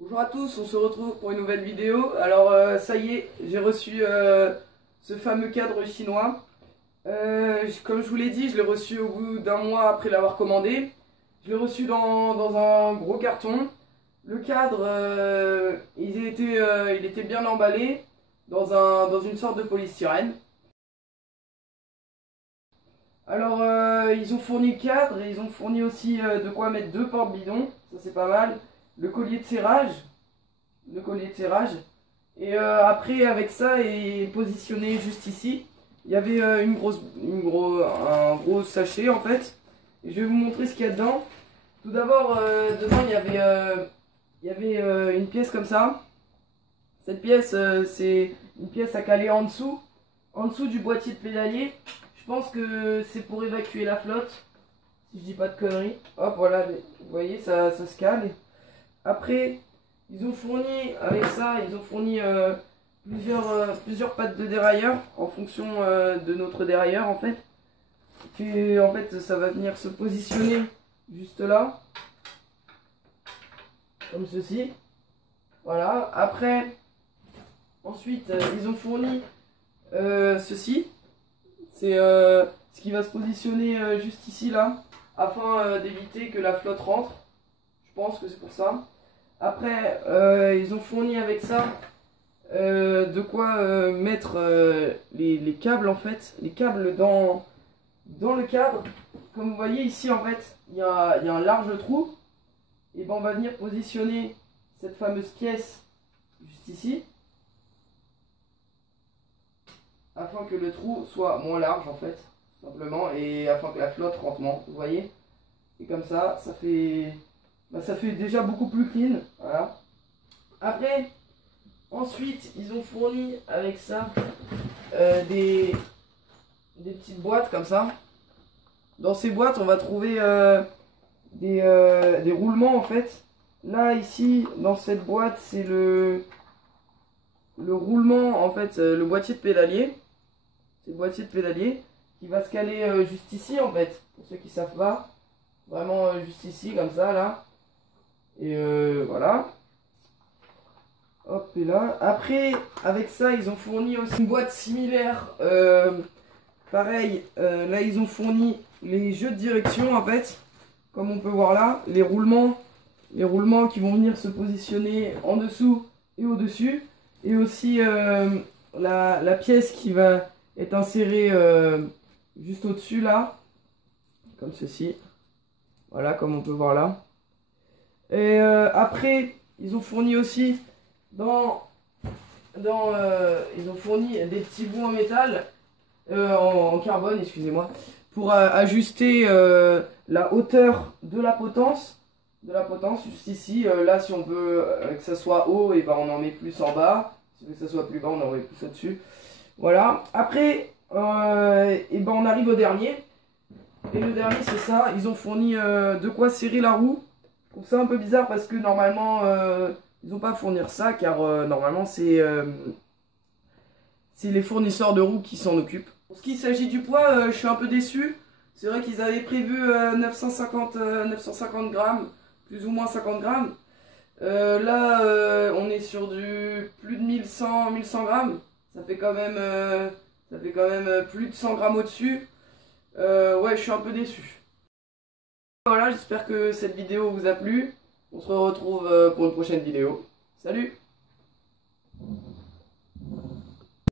Bonjour à tous, on se retrouve pour une nouvelle vidéo. Alors ça y est, j'ai reçu ce fameux cadre chinois. Comme je vous l'ai dit, je l'ai reçu au bout d'un mois après l'avoir commandé. Je l'ai reçu dans un gros carton. Le cadre, il était bien emballé dans une sorte de polystyrène. Alors ils ont fourni le cadre et ils ont fourni aussi de quoi mettre deux porte-bidons. Ça c'est pas mal. Le collier de serrage. Le collier de serrage. Et après, avec ça, et positionné juste ici, il y avait un gros sachet en fait. Et je vais vous montrer ce qu'il y a dedans. Tout d'abord, dedans, il y avait une pièce comme ça. Cette pièce, c'est une pièce à caler en dessous du boîtier de pédalier. Je pense que c'est pour évacuer la flotte, si je dis pas de conneries. Hop, voilà, vous voyez, ça se cale. Après, ils ont fourni, avec ça, ils ont fourni plusieurs pattes de dérailleur en fonction de notre dérailleur en fait. Puis en fait, ça va venir se positionner juste là, comme ceci. Voilà. Après, ensuite, ils ont fourni ceci. C'est ce qui va se positionner juste ici là, afin d'éviter que la flotte rentre. Je pense que c'est pour ça. Après, ils ont fourni avec ça de quoi mettre les câbles en fait, les câbles dans le cadre. Comme vous voyez ici en fait, il y a un large trou. Et ben on va venir positionner cette fameuse pièce juste ici, afin que le trou soit moins large en fait, simplement, et afin que la flotte rentre moins, vous voyez. Et comme ça fait déjà beaucoup plus clean, voilà. Après, ensuite, ils ont fourni avec ça des petites boîtes comme ça. Dans ces boîtes, on va trouver des roulements en fait. Là, ici, dans cette boîte, c'est le roulement, en fait, le boîtier de pédalier. C'est le boîtier de pédalier qui va se caler juste ici en fait, pour ceux qui savent pas. Vraiment juste ici, comme ça, là. Et voilà. Hop, et là. Après, avec ça, ils ont fourni aussi une boîte similaire. Pareil, là, ils ont fourni les jeux de direction, en fait. Comme on peut voir là, les roulements qui vont venir se positionner en dessous et au-dessus. Et aussi la pièce qui va être insérée juste au-dessus, là. Comme ceci. Voilà, comme on peut voir là. Et après, ils ont fourni aussi ils ont fourni des petits bouts en métal, en carbone, excusez-moi, pour ajuster la hauteur de la potence, juste ici. Là, si on veut que ça soit haut, et ben on en met plus en bas. Si on veut que ça soit plus bas, on en met plus au-dessus. Voilà. Après, et ben on arrive au dernier. Et le dernier, c'est ça. Ils ont fourni de quoi serrer la roue. Je trouve ça un peu bizarre parce que normalement, ils n'ont pas à fournir ça, car normalement, c'est les fournisseurs de roues qui s'en occupent. Pour ce qui s'agit du poids, je suis un peu déçu. C'est vrai qu'ils avaient prévu 950 grammes, plus ou moins 50 grammes. Là, on est sur du plus de 1100 grammes. Ça fait quand même plus de 100 grammes au-dessus. Ouais, je suis un peu déçu. Voilà, j'espère que cette vidéo vous a plu. On se retrouve pour une prochaine vidéo. Salut!